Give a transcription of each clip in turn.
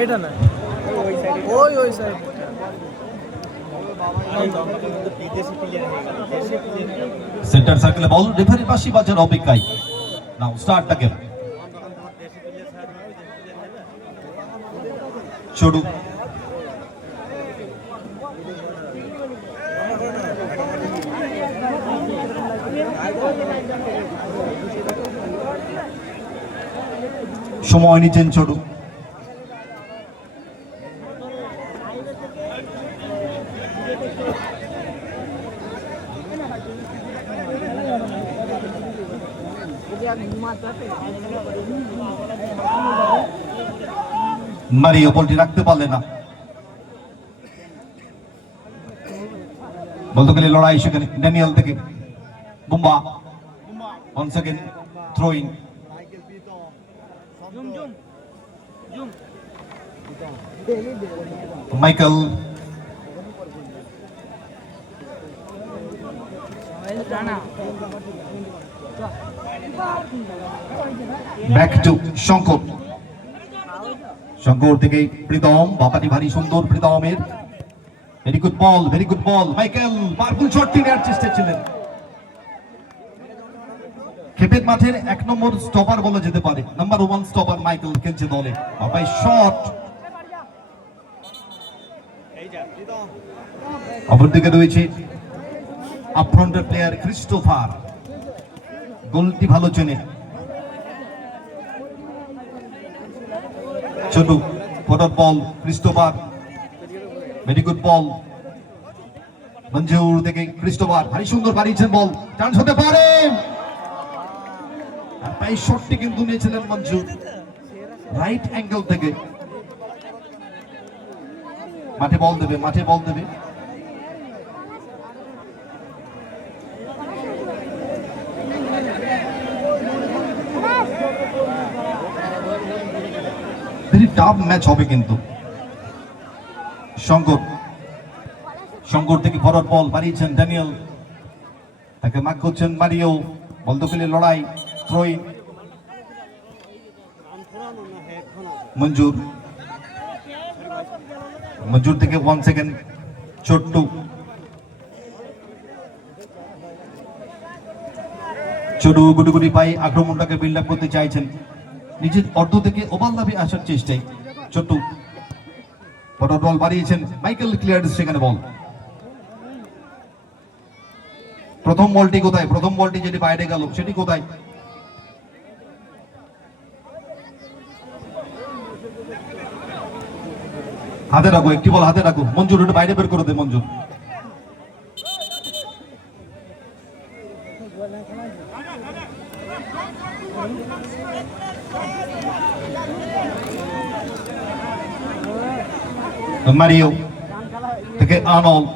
এটা না ওই সাইড সেন্টার সার্কেলে বল রেফারি পাশি বাজার অপেক্ষায় নাও স্টার্ট দ্য গেম শুরু সময় নিচ্ছেন ছোট মারিও বলটি রাখতে পারলেন না বলতে গেলে লড়াই সেখানে ড্যানিয়েল থেকে Bumba one second throwing Michael back to Shankar Shankar থেকে প্রীতম বাপাটি ভারী সুন্দর প্রীতমের very good ball Michael powerful শটটি নেওয়ার চেষ্টা ছিলেন খেপের মাঠের 1 নম্বর স্টপার বলা যেতে পারে নাম্বার 1 স্টপার মাইকেল খেলছে দলে বাপাই শট অপরদিকে রয়েছে আপফ্রন্টের প্লেয়ার ক্রিস্টোফার গোলটি ভালো চেনে ছোট ফটাফট বল ক্রিস্টোফার ভেরি গুড বল মঞ্জুর থেকে ক্রিস্টোফার ভারী সুন্দর বাড়িয়েছেন বল চান্স হতে পারে তাই শটটি কিন্তু নিয়েছিলেন মঞ্জুর রাইট অ্যাঙ্গেল থেকে মাঠে বল দেবে ভেরি টাফ ম্যাচ হবে কিন্তু শঙ্কর থেকে ফরওয়ার্ড বল বাড়িয়েছেন ড্যানিয়েল তাকে মার্ক করছেন মারিও বল দখলে লড়াই থ্রোইং মঞ্জুর থেকে 1 সেকেন্ড ছোট্টু গুটি পাই আক্রমণটাকে বিল্ড আপ করতে চাইছেন নিজের অর্ধ থেকে ওভার লাভে আসার চেষ্টায় ছোট্টু ফরওয়ার্ড বল বাড়িয়েছেন মাইকেল ক্লিয়ার্স সেখানে বল প্রথম বলটি যেটি বাইরে গেল সেটি কোথায় হাতে রাখো একটি বল হাতে রাখো মঞ্জুর ওটা বাইরে বের করে দে মঞ্জুর মারিও থেকে আর্নল্ড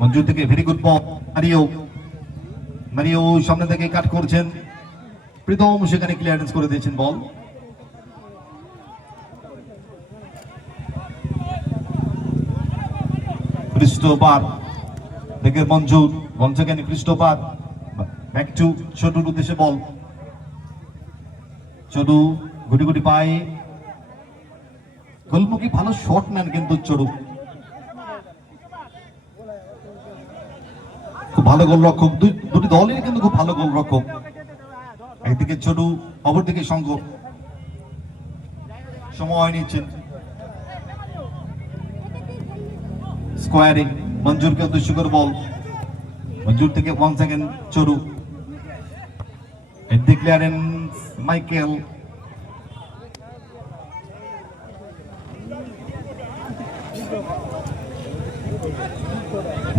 মঞ্জুর থেকে ভেরি গুড বল মারিও সামনে থেকে কাট করছেন প্রীতম সেখানে ক্লিয়ারেন্স করে দিয়েছেন বল ক্রিস্টোফার থেকে Manjur one second Christopher back to ছোটুর উদ্দেশ্যে বল ছোটু গুটি পায়ে গোলমুখী ভালো শট নেন কিন্তু ছোটু খুব ভালো গোলরক্ষক দুটি দলের কিন্তু খুব ভালো গোলরক্ষক একদিকে ছোটু অপরদিকে শঙ্কর সময় নিচ্ছেন স্কোয়ারে মঞ্জুরকে উদ্দেশ্য করে বল মঞ্জুর থেকে 1 সেকেন্ড ছোটু ক্লিয়ারেন্স মাইকেল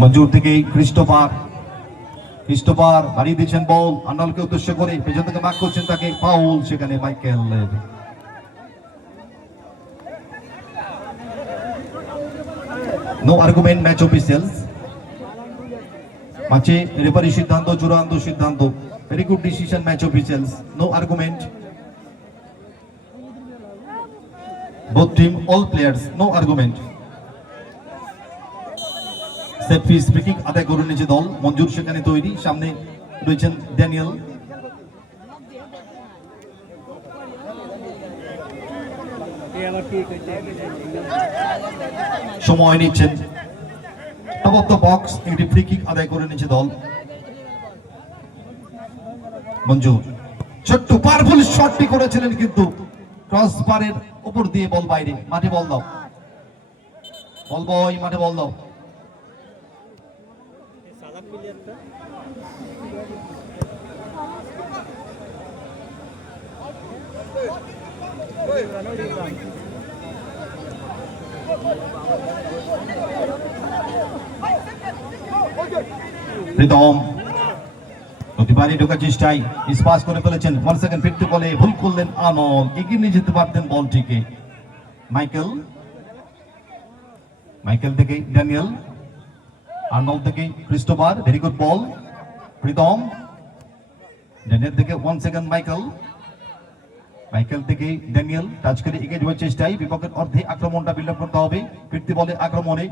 মঞ্জুর থেকে ক্রিস্টোফার বাড়িয়ে দিয়েছেন বল আর্নল্ডকে উদ্দেশ্য করে পেছন থেকে মার্ক করছেন তাকে ফাউল সেখানে Michael no argument match officials ম্যাচে রেফারি সিদ্ধান্ত চূড়ান্ত সিদ্ধান্ত very good decision match officials no argument both team all players no argument set piece free kick আদায় করে নিয়েছে দল মঞ্জুর সেখানে তৈরি সামনে রয়েছেন ড্যানিয়েল। সময় নিচ্ছেন, টপ অফ দ্য বক্স, একটি ফ্রি কিক আদায় করে নিচ্ছে দল। মঞ্জুর ছোট্ট পাওয়ারফুল শটটি করেছিলেন, কিন্তু ক্রস বারের উপর দিয়ে বল বাইরে। মাঠে বল দাও, বল বয়, মাঠে বল দাও। প্রীতম প্রতিবারই ঢোকার চেষ্টায় মিসপাস করে ফেলেছেন। 1 সেকেন্ড ফিরতে বলে ভুল করলেন আনল, এগিয়ে নিয়ে যেতে পারতেন বলটিকে। মাইকেল, মাইকেল থেকে ড্যানিয়েল, আর্নল্ড থেকে Christopher, very good ball. Pritam, Daniel থেকে 1 সেকেন্ড মাইকেল, মাইকেল থেকে ড্যানিয়েল টাচ করে এগিয়ে যাওয়ার চেষ্টায় বিপক্ষের অর্ধে আক্রমণটা বিল্ড আপ করতে হবে। ফিরতি বলে আক্রমণে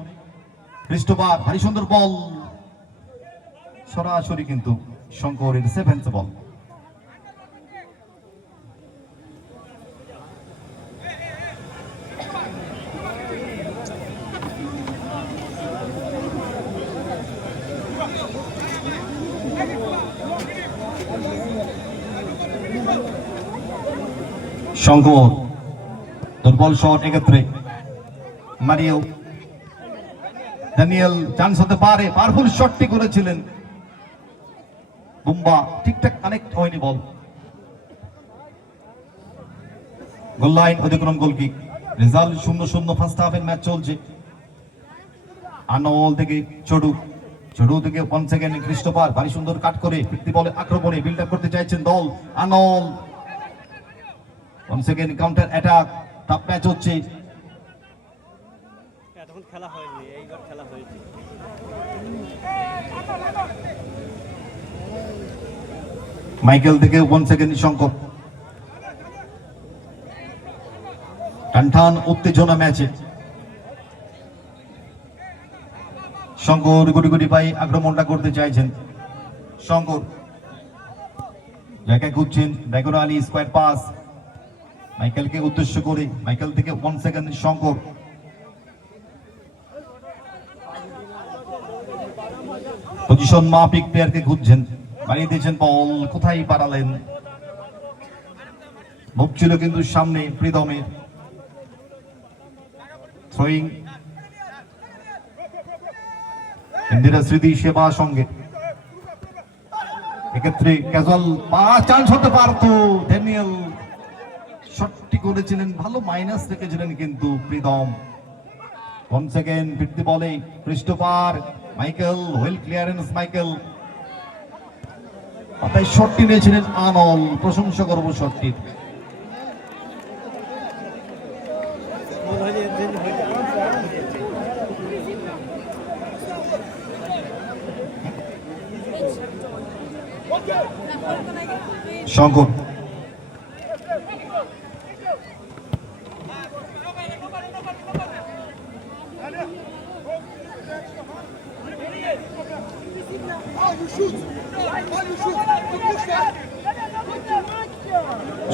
ক্রিস্টোফার, ভারী সুন্দর বল, সরাসরি কিন্তু শঙ্করের সেভেন্থ বল। শঙ্কর দুর্বল শট, এক্ষেত্রে মারিও। ড্যানিয়েল চান্স হতে পারে, পাওয়ারফুল শটটি করেছিলেন বুম্বা, ঠিকঠাক কানেক্ট হয়নি বল। গোল লাইন অতিক্রম, গোল কিক। রেজাল্ট 0-0, ফার্স্ট হাফের ম্যাচ চলছে। আনল থেকে চড়ু, চড়ু থেকে 1 সেকেন্ড ক্রিস্টোফার, ভারী সুন্দর কাট করে ফিরতি বলে আক্রমণে বিল্ড আপ করতে চাইছেন দল। আনল 1 second counter attack, tough match হচ্ছে। এখন খেলা হয়নি, এইবার খেলা হয়েছে। মাইকেল থেকে 1 সেকেন্ড শঙ্কর, টানটান উত্তেজনা ম্যাচে। শঙ্কর গুটি গুটি পায়ে আক্রমণটা করতে চাইছেন। শঙ্কর জায়গায় খুঁজছেন, ডাইগোনা আলী স্কোয়ার পাস মাইকেলকে উদ্দেশ্য করে। মাইকেল থেকে 1 সেকেন্ড শঙ্কর, পজিশন মাফিক প্লেয়ারকে খুঁজছেন, বাড়িয়ে দিয়েছেন বল, কোথায় পারালেন। মুখ ছিল কিন্তু সামনে প্রীতমের। থ্রোয়িং ইন্দিরা স্মৃতি সেবা সঙ্গে, এক্ষেত্রে ক্যাজুয়াল চান্স হতে পারতো। ড্যানিয়েল শটটি করেছিলেন, ভালো মাইনাস রেখেছিলেন কিন্তু প্রীতম। 1 সেকেন্ড ফিরতি বলে Christopher, Michael, well clearance Michael. তাই শটটি নিয়েছিলেন আনল, প্রশংসা করবো শটটির। শঙ্কর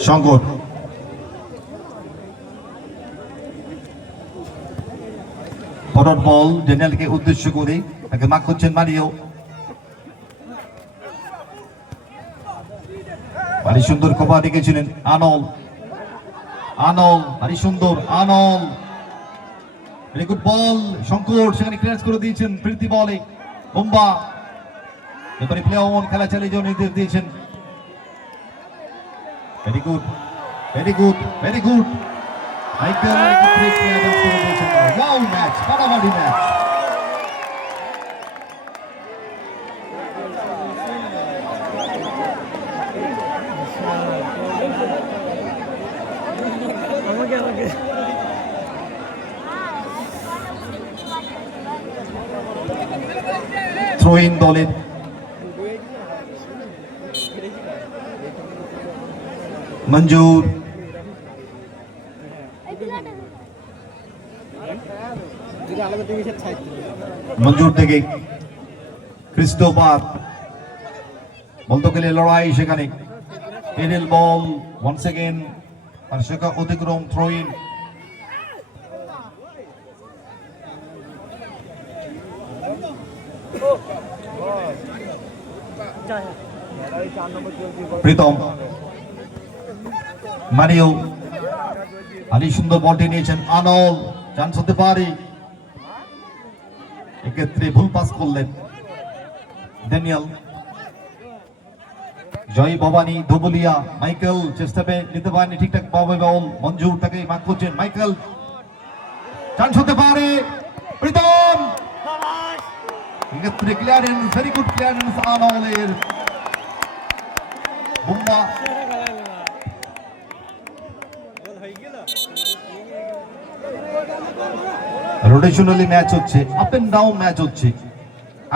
শঙ্কর ফরওয়ার্ড বল ড্যানিয়েলকে উদ্দেশ্য করে, তাকে মার্ক করছেন মারিও। ভারী সুন্দর কভার রেখেছিলেন আনল, আনল ভারী সুন্দর, আনল ভেরি গুড বল। শঙ্কর সেখানে ক্লিয়ার করে দিয়েছেন প্রীতি বলে। বুম্বা এবারে প্লে অন, খেলা চালিয়ে যাওয়ার নির্দেশ দিয়েছেন। Very good, very good, very good. Michael wow match, ফাটাফাটি ম্যাচ। থ্রোইন দলের মঞ্জুর, মঞ্জুর থেকে ক্রিস্টোফার, বলতে গেলে লড়াই সেখানে এরিয়াল বল ওয়ান্স এগেন আর সেটা অতিক্রম throw in Pritam Mario Ali সুন্দর বলটি নিয়েছেন আনল চান্স হতে পারে এক্ষেত্রে ভুল পাস করলেন ড্যানিয়েল জয় ভবানী ধুবুলিয়া মাইকেল চেষ্টা নিতে পারেনি ঠিকঠাক পাবে বল মঞ্জুর তাকে মার্ক করছেন মাইকেল চান্স হতে পারে প্রীতম এক্ষেত্রে ক্লিয়ারেন্স ভেরি গুড ক্লিয়ারেন্স আনলের বুম্বা রোটেশনালি ম্যাচ হচ্ছে আপ এন্ড ডাউন ম্যাচ হচ্ছে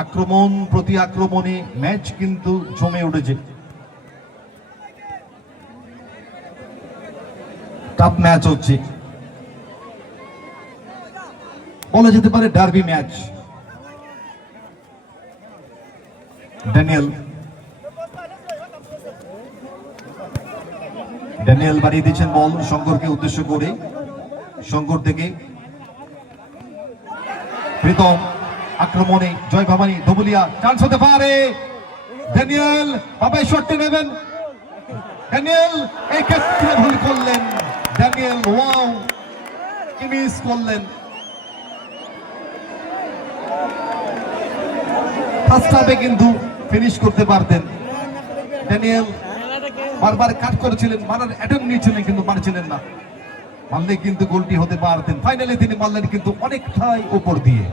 আক্রমণ প্রতি আক্রমণে ম্যাচ কিন্তু জমে উঠেছে টাফ ম্যাচ হচ্ছে বলা যেতে পারে ডার্বি ম্যাচ ড্যানিয়েল বাড়িয়ে দিচ্ছেন বল শঙ্করকে উদ্দেশ্য করে শঙ্কর থেকে প্রীতম আক্রমণে জয় ভবানী ধুবুলিয়া চান্স হতে পারে ড্যানিয়েল বাবাই শটটি নেবেন ড্যানিয়েল এই ক্ষেত্রে ভুল করলেন ড্যানিয়েল ওয়াও কি মিস করলেন ফার্স্ট হাফে কিন্তু ফিনিশ করতে পারতেন ড্যানিয়েল বারবার কাট করেছিলেন মারার অ্যাটেম্প নিয়েছিলেন কিন্তু মারছিলেন না মারলে কিন্তু গোলটি হতে পারতেন ফাইনালি তিনি মারলেন কিন্তু অনেকটাই উপর দিয়ে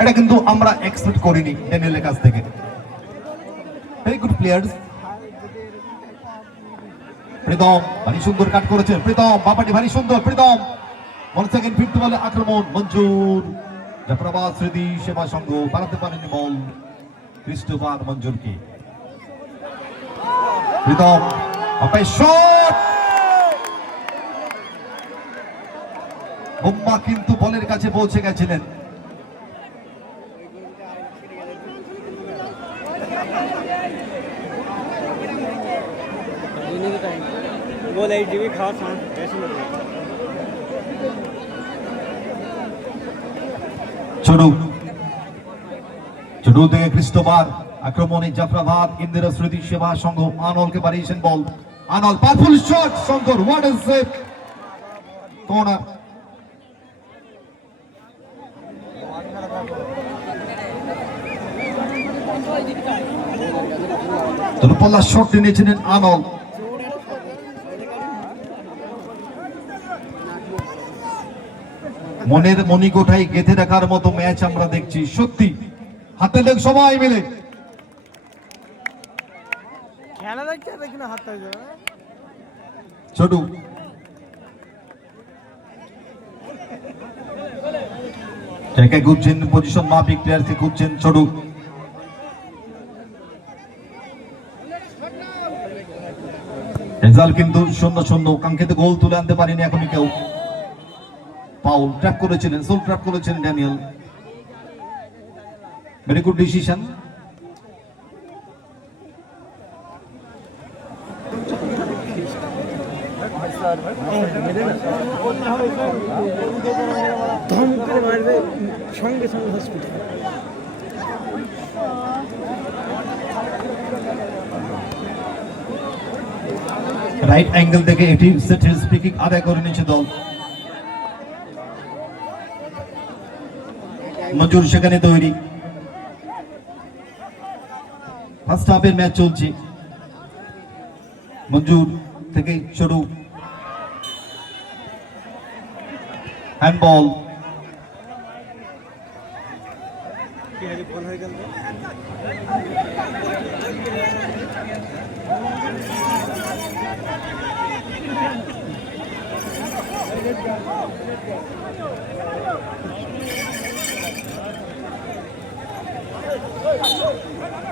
এটা কিন্তু আমরা এক্সপেক্ট করিনি ড্যানিয়েলের কাছ থেকে ভেরি গুড প্লেয়ার্স প্রীতম ভারী সুন্দর কাট করেছেন প্রীতম বাবাটি ভারী সুন্দর প্রীতম 1 সেকেন্ড ফিরতে বলে আক্রমণ মঞ্জুর জাফরাবাদ স্মৃতি সেবা সংঘ পালাতে পারেনি বল ক্রিস্টোফার মঞ্জুরকে প্রীতম শট বুম্বা কিন্তু বলের কাছে পৌঁছে গেছিলেন গোল 8 জিবি খাওয়া চান্স বেশি নেই ছোট থেকে ক্রিস্টোফার আক্রমণে জাফরাবাদ ইন্দিরা স্মৃতি সেবা সংঘ আনলকে বাড়িয়েছেন ball Anol powerful shot Shankar what is save corner দূরপাল্লা শট নিয়েছিলেন আনল মনের মণিকোঠায় গেঁথে রাখার মতো ম্যাচ আমরা দেখছি সত্যি হাতে লেগ সবাই মিলে খেলা দেখতে দেখি না হাতটা যাবে ছোট একে খুঁজছেন পজিশন মাফিক প্লেয়ারকে খুঁজছেন ছোট রেজাল্ট কিন্তু 0-0 কাঙ্ক্ষিত গোল তুলে আনতে পারেনি এখনই কেউ পাউল ট্র্যাপ করেছিলেন সোল ট্র্যাপ করেছিলেন ড্যানিয়েল ভেরি গুড ডিসিশন সঙ্গে সঙ্গে হসপিটাল রাইট অ্যাঙ্গেল থেকে এটি সেটের স্পিকিং আদায় করে নিয়েছে দল মঞ্জুর সেখানে তৈরি ফার্স্ট হাফের ম্যাচ চলছে মঞ্জুর থেকে শুরু হ্যান্ডবল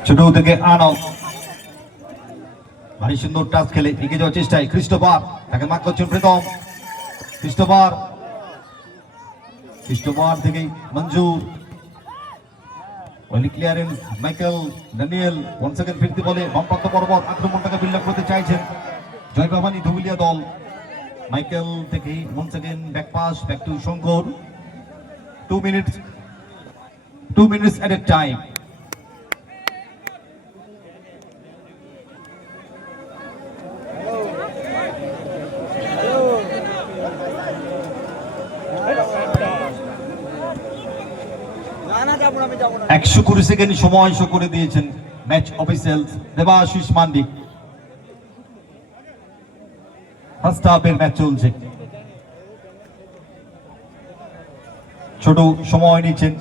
ছোট থেকে আনল ভারী সুন্দর টাচ খেলে এগিয়ে যাওয়ার চেষ্টায় ক্রিস্টোফার তাকে মার্ক করছেন প্রীতম ক্রিস্টোফার থেকে Manjur well clearance Michael Daniel once again ফিরতি বলে বামপ্রান্ত পর্বত আক্রমণটাকে বিল্ড আপ করতে চাইছেন জয় ভবানী ধুবুলিয়া দল মাইকেল থেকে once again back pass back to Shankar 2 minutes at a time. একশো 20 সেকেন্ড সময় শো করে দিয়েছেন match officials Debashis Mandi. First হাফের ম্যাচ চলছে, ছোট সময় নিচ্ছেন।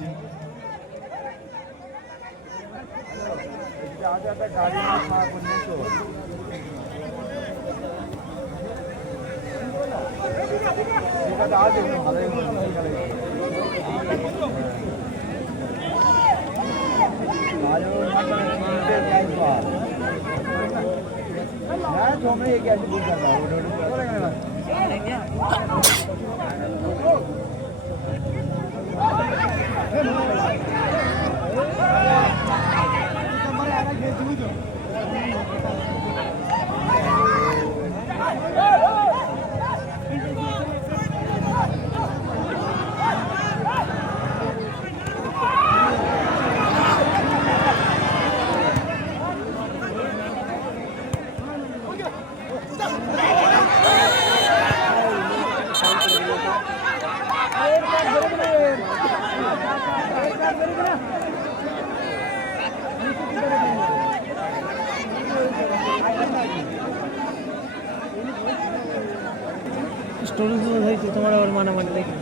स्टोरी तुम्हारा और माना मान देखी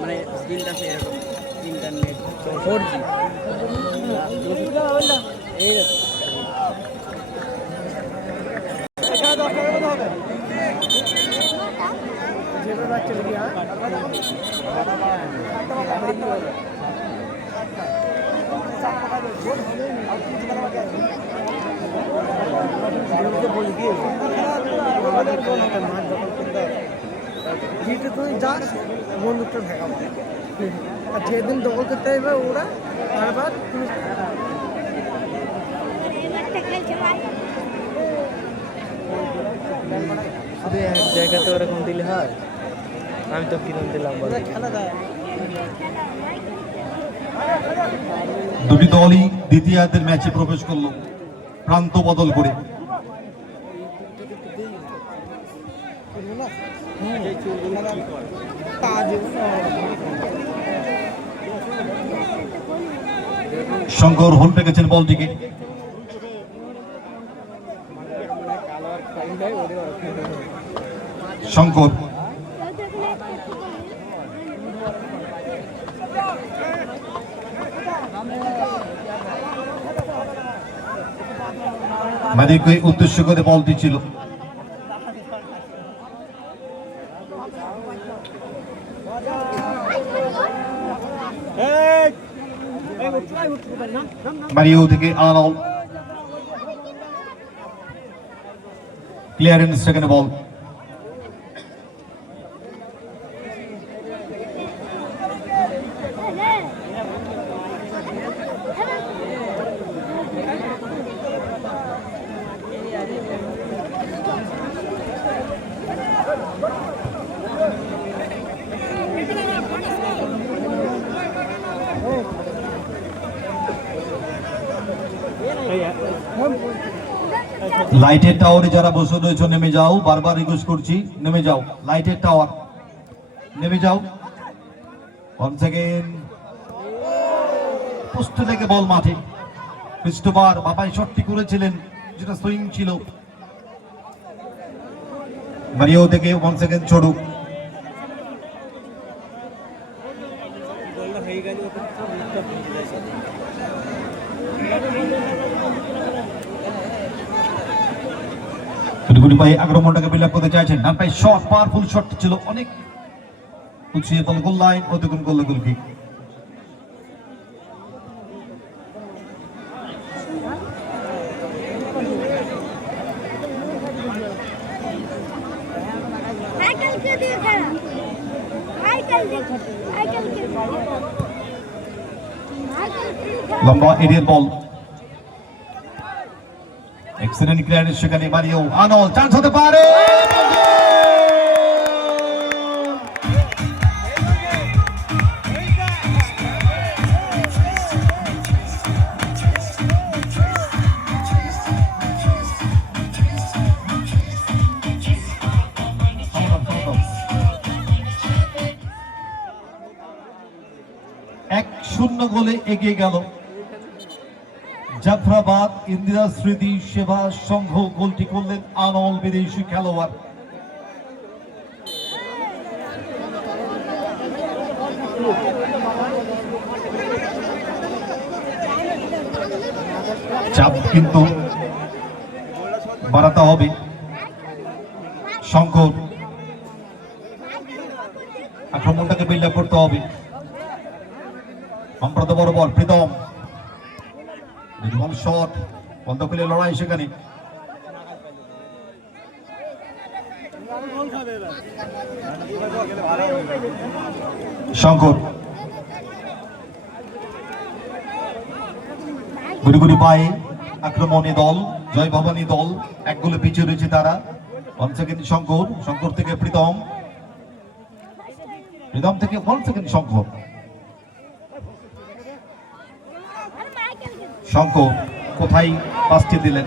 মানে স্ক্রিনটা সেরকম ইন্টারনেট 4G বন্দুকটা ঠেকাবো আর যেদিন দখল করতে হবে ওরা বারবার শুধু এক জায়গাতে ওরকম দিলে হয়। আমি তো কিরম দিলাম খেলা দেয়। দুটি দলই দ্বিতীয়ার্ধের ম্যাচে প্রবেশ করলো প্রান্ত বদল করে। শঙ্কর হোল্ড রেখেছেন বলটিকে। শঙ্কর মাদিককে উদ্দেশ্য করে বলটি ছিল। মারিও থেকে আর্নল্ড ক্লিয়ারেন্স সেকেন্ড বল। লাইটের টাওয়ারে যারা বসে রয়েছে নেমে যাও, বারবার রিকোয়েস্ট করছি নেমে যাও। লাইটের টাওয়ার নেমে যাও। ওয়ান্স अगेन পোস্ট থেকে বল মাঠে। ক্রিস্টোফার বাপাই শটটি করেছিলেন যেটা সুইং ছিল। মারিও থেকে ওয়ান্স अगेन ছোড়ু। গুলি পায়ে আক্রমণটাকে বিল্ড আপ করতে চাইছেন, ডান পায়ে শট, পাওয়ারফুল শট ছিল, অনেক উঁচিয়ে বল গোল লাইন অতিক্রম করলো গোলকিক। লম্বা এরিয়ার বল, এক্সেলেন্ট ক্লিয়ারেন্স, সেখানে মারিও আর্নল্ড, চান্স হতে পারে। এক শূন্য গোলে এগিয়ে গেল জাফরাবাদ ইন্দিরা স্মৃতি সেবা সংঘ। গোলটি করলেন আর্নল্ড, বিদেশি খেলোয়াড়। চাপ কিন্তু বাড়াতে হবে। শঙ্কর, আক্রমণটাকে বিল্ড আপ করতে হবে। সম্প্রত বড় বল, প্রীতম শট, বন্ধ পেলে লড়াই সেখানে। শঙ্কর গুড়ি গুড়ি পায়ে আক্রমণী দল, জয় ভবানী দল এক গোলে পিছিয়ে রয়েছে তারা। ওয়ান সেকেন্ড শঙ্কর, শঙ্কর থেকে প্রীতম, প্রীতম থেকে ওয়ান সেকেন্ড শঙ্কর। শঙ্কর কোথায় পাসটি দিলেন,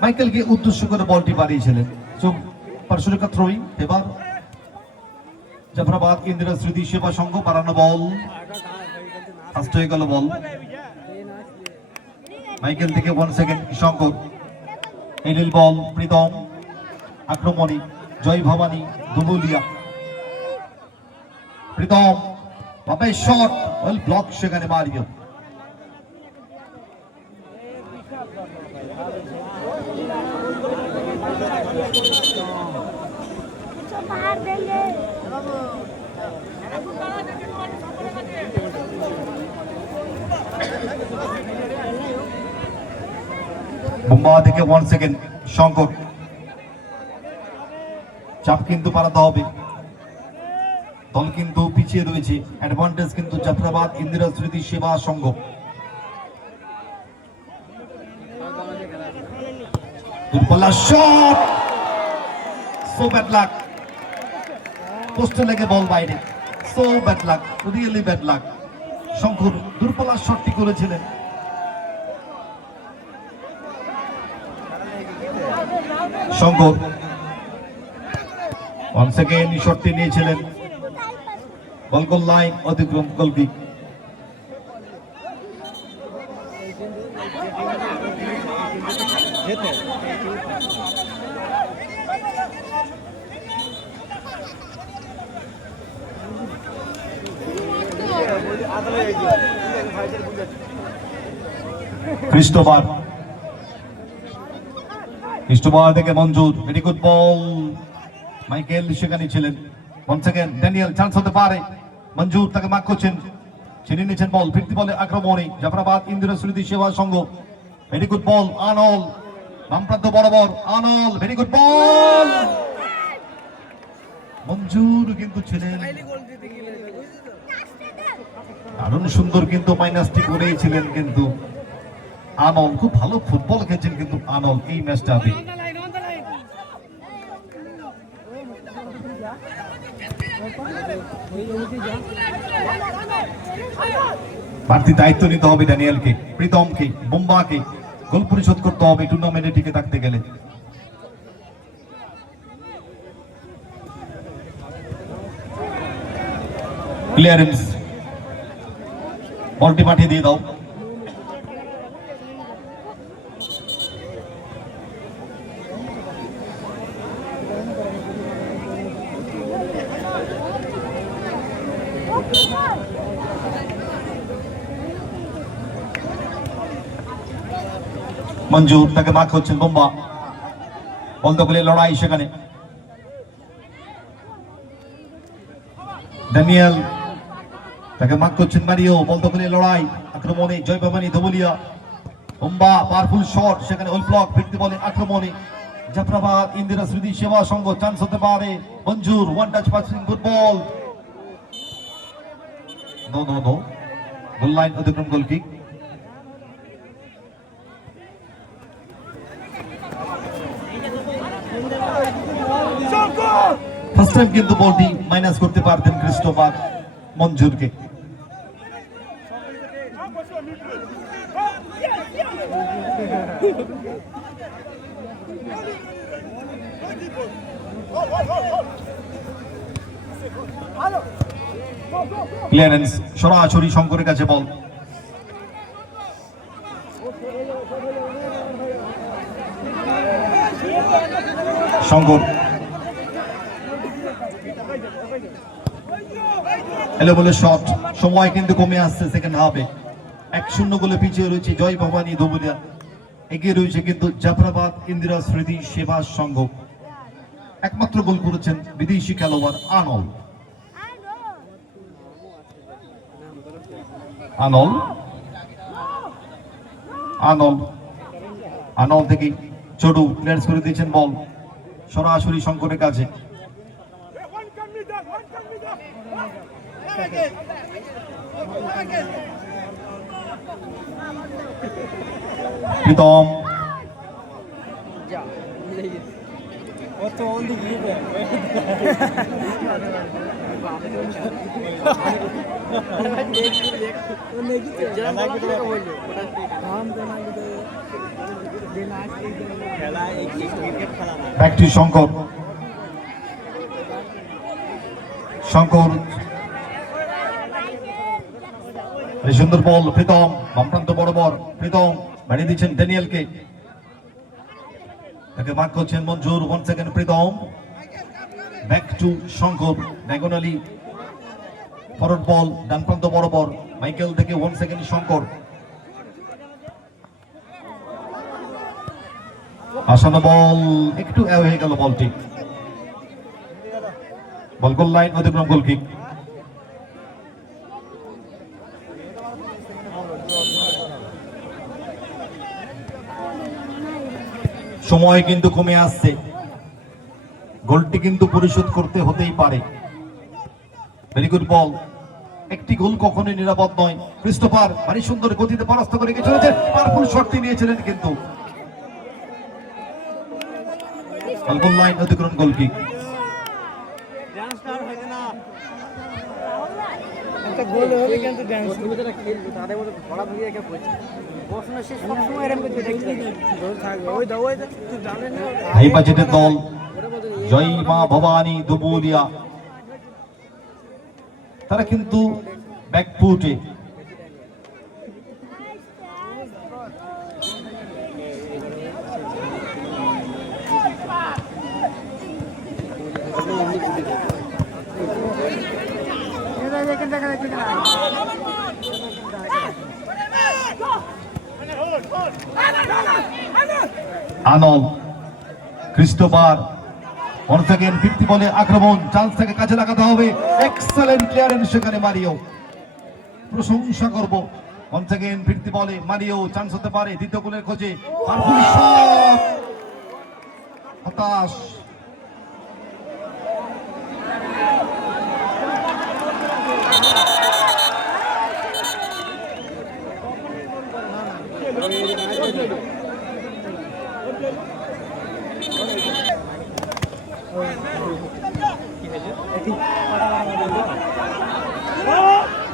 মাইকেলকে উদ্দেশ্য করে বলটি বাড়িয়েছিলেন। পার্শ্বরেখা থ্রোয়িং। এবার জাফরাবাদ ইন্দিরা স্মৃতি সেবা সংঘ, বাড়ানো বল, ফাস্ট হয়ে গেল বল। মাইকেল থেকে ওয়ান সেকেন্ড শঙ্কর, এলিল বল, প্রীতম, আক্রমণী জয় ভবানী দুবুলিয়া। প্রীতম বাবাই শট, ওয়েল ব্লক সেখানে মারিও। বোম্বা থেকে ওয়ান সেকেন্ড শঙ্কর, চাপ কিন্তু পালাতে হবে। দল কিন্তু পিছিয়ে রয়েছে, অ্যাডভান্টেজ কিন্তু জাফরাবাদ ইন্দিরা স্মৃতি সেবা সংঘ। দুর্বলা শট, সো ব্যাড লাক, পোস্টে লেগে বল বাইরে, so bad luck, really bad luck. Shankar দুর্বলা শটটি করেছিলেন। শঙ্কর ওয়ান সেকেন্ড শটটি নিয়েছিলেন, বল গোল লাইন অতিক্রম, গোলকিক। ক্রিস্টোফার, ক্রিস্টোফার থেকে Manjur, very good ball. Michael সেখানে ছিলেন। ওয়ান সেকেন্ড ড্যানিয়েল, চান্স হতে পারে। মঞ্জুর তাকে মার্ক করছেন, ছিনিয়ে নিয়েছেন বল, ফিরতি বলে আক্রমণে জাফরাবাদ ইন্দিরা স্মৃতি সেবা সংঘ। ভেরি গুড বল, আর্নল্ড বাম প্রান্ত বরাবর, আর্নল্ড ভেরি গুড বল। মঞ্জুর কিন্তু ছিলেন, দারুণ সুন্দর কিন্তু মাইনাসটি করেছিলেন। কিন্তু আর্নল্ড খুব ভালো ফুটবল খেলছেন কিন্তু আর্নল্ড এই ম্যাচটাতে। বাড়তি দায়িত্ব নিতে হবে ড্যানিয়েলকে, প্রীতমকে, বোম্বাকে। গোল পরিশোধ করতে হবে টুর্নামেন্টে টিকে থাকতে গেলে। ক্লিয়ারেন্স, বলটি পাঠিয়ে দিয়ে দাও। মঞ্জুর তাকে মার্ক হচ্ছেন বোম্বা। বল দখলের লড়াই সেখানে ড্যানিয়েল তাকে মার্ক করছেন মারিও বল দখলের লড়াই আক্রমণে জয় ভবানী ধবুলিয়া লম্বা পাওয়ারফুল শট সেখানে ওল ব্লক ফিরতি বলে আক্রমণে জাফরাবাদ ইন্দিরা স্মৃতি সেবা সংঘ চান্স হতে পারে Manjur one touch passing football no no no goal line অতিক্রম গোল কিক ফার্স্ট টাইম কিন্তু বলটি মাইনাস করতে পারতেন ক্রিস্টোফার মঞ্জুরকে ক্লিয়ারেন্স সরাসরি শঙ্করের কাছে বল শঙ্কর এলো বলে শট সময় কিন্তু কমে আসছে সেকেন্ড হাফে 1-0 গোলে পিছিয়ে রয়েছে জয় ভবানী ধবুলিয়া এগিয়ে রয়েছে কিন্তু জাফরাবাদ ইন্দিরা স্মৃতি সেবা সংঘ একমাত্র গোল করেছেন বিদেশি খেলোয়াড় আনল আনল আনল আনল থেকে চড়ু প্লেয়ার্স করে দিয়েছেন বল সরাসরি শঙ্করের কাছে প্রীতম ব্যাক টু শঙ্কর শঙ্কর সুন্দর বল প্রীতম বামপ্রান্ত বরাবর প্রীতম বাড়িয়ে দিচ্ছেন ড্যানিয়েলকে তাকে মার্ক করছেন Manjur 1 second Pritam back to Shankar diagonally forward ball ডান প্রান্ত বরাবর মাইকেল থেকে 1 সেকেন্ড শঙ্কর আসানো বল একটু হয়ে গেল বলটি বল গোল লাইন অতিক্রম গোল কিক সময় কিন্তু কমে আসছে গোলটি কিন্তু পরিশোধ করতে হতেই পারে ভেরি গুড বল একটি গোল কখনোই নিরাপদ নয় ক্রিস্টোফার ভারী সুন্দর গতিতে পরাস্ত করে চলেছে পাওয়ারফুল শট নিয়েছিলেন কিন্তু গোল লাইন অতিক্রম গোল কিক গোল হবে কিন্তু ড্যান্স তাদের মধ্যে ঘোড়া ধরিয়ে কে বলছে প্রশ্ন সে সবসময় এরকম কিছু দেখতে থাকবে ওই দাও ওই তুই জানেন না হাই বাজেটের দল জয় মা ভবানী ধবুলিয়া তারা কিন্তু ব্যাকফুটে আনল ক্রিস্টোফার ওয়ান সেকেন্ড 50 বলে আক্রমণ চান্স থেকে কাজে লাগাতে হবে এক্সেলেন্ট ক্লিয়ারেন্স সেখানে মারিও প্রশংসা করব ওয়ান সেকেন্ড 50 বলে মারিও চান্স হতে পারে দ্বিতীয় গোলের খোঁজে পাওয়ারফুল শট হতাশ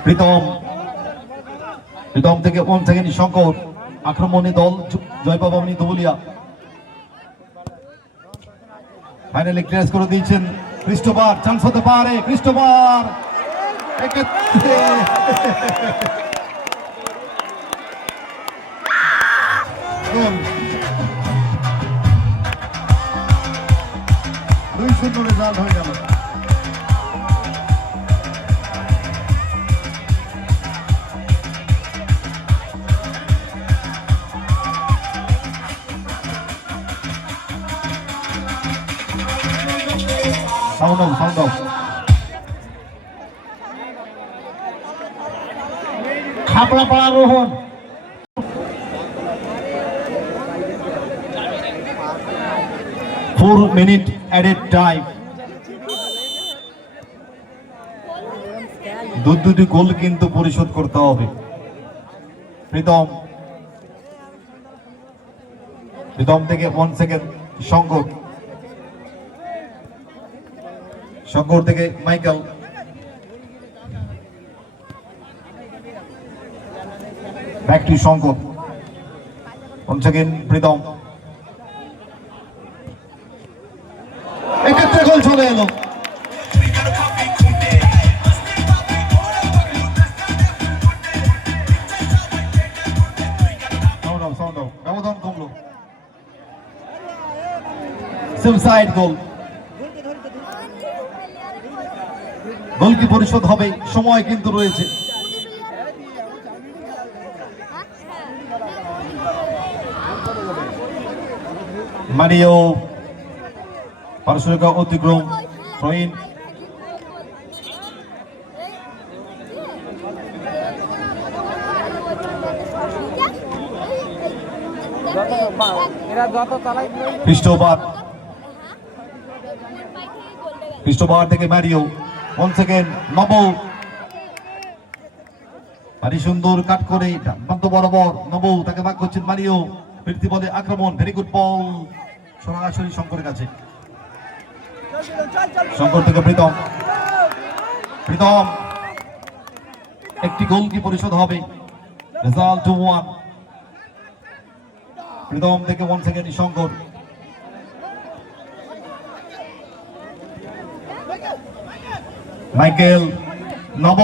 প্রীতম প্রীতম থেকে 1 সেকেন্ড শঙ্কর আক্রমণে দল জয় ভবানী ধবুলিয়া ফাইনালি ক্লিয়ার করে দিয়েছেন ক্রিস্টোফার চান্স হতে পারে ক্রিস্টোফার গোল 2-0 রেজাল্ট হয়ে গেল Sound off, sound off. খাপড়াপাড়া রোহন 4 minute added time. দুটি গোল কিন্তু পরিশোধ করতে হবে। প্রীতম থেকে 1 সেকেন্ড শঙ্কর, শঙ্কর থেকে Michael, back to Shankar, 1 second Pritam, এক্ষেত্রে গোল চলে এলো। ব্যবধান কমলো, সেম সাইড গোল। গোল কি পরিশোধ হবে? সময় কিন্তু রয়েছে। মারিও পারস্পরিক অতিক্রম, থ্রোইন, এরা যত চালাই খ্রিস্টোবার থেকে ম্যারিও, 1 সেকেন্ড নব, ভারী সুন্দর কাট করে প্রান্ত বরাবর নব, তাকে ভাগ করছেন মারিও, ফিরতি বলে আক্রমণ, ভেরি গুড বল সরাসরি শঙ্করের কাছে। শঙ্কর থেকে প্রীতম, একটি গোল কি পরিশোধ হবে? রেজাল্ট 2-1। প্রীতম থেকে 1 সেকেন্ড শঙ্কর, মাইকেল, নব,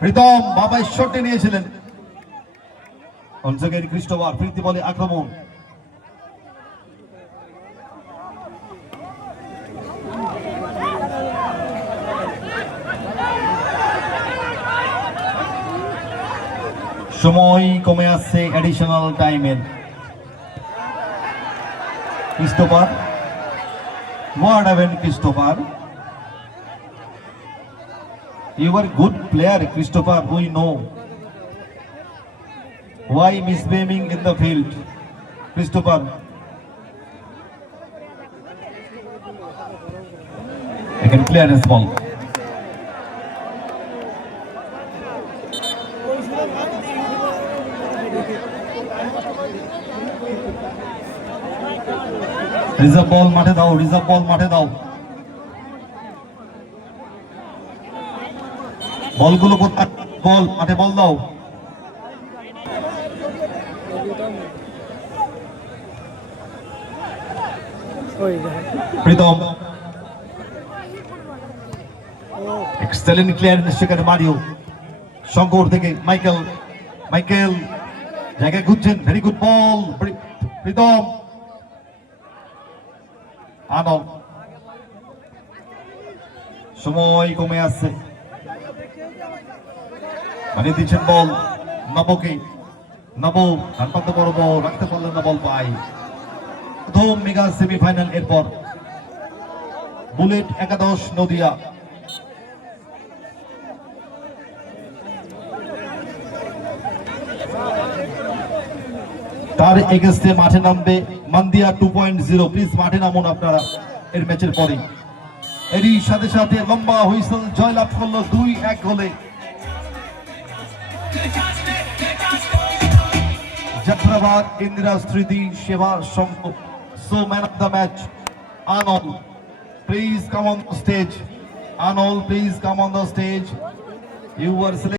প্রীতম বাবা শটে নিয়েছিলেন। 1 সেকেন্ড খ্রিস্টোবার, ফিরতি বলে আক্রমণ, সময় কমে আসছে অ্যাডিশনাল টাইমের। Christopher, what happened Christopher? You are good player Christopher, we know. Why misbehaving in the field Christopher? I can clear this ball. Reserve ball মাঠে দাও, রিজার্ভ বল মাঠে দাও। বলগুলো কোথায়? বল মাঠে, বল দাও। প্রীতম, এক্সেলেন্ট ক্লিয়ারেন্স সেখানে মারিও। শঙ্কর থেকে মাইকেল জায়গায় ঘুরছেন, ভেরি গুড বল প্রীতম, আনন্দ। সময় কমে আসছে, বানিয়ে দিচ্ছেন বল নবকে, নব ডানপান্ত বড় বল রাখতে পারলেন না, বল পাই। প্রথম মেগা সেমিফাইনাল, এরপর বুলেট একাদশ নদিয়া। তার এগেস্টে মাঠে নামবে মান্দিয়া 2.0। প্লিজ মাঠে নামুন আপনারা এর ম্যাচের পরে। এরই সাথে সাথে লম্বা হুইসেল, জয়লাভ করলো 2-1 গোলে জাফরাবাদ Indira Smriti Seva Sangha. So man of the match Anol, please come on the stage. Anol, please come on the stage. You were selected.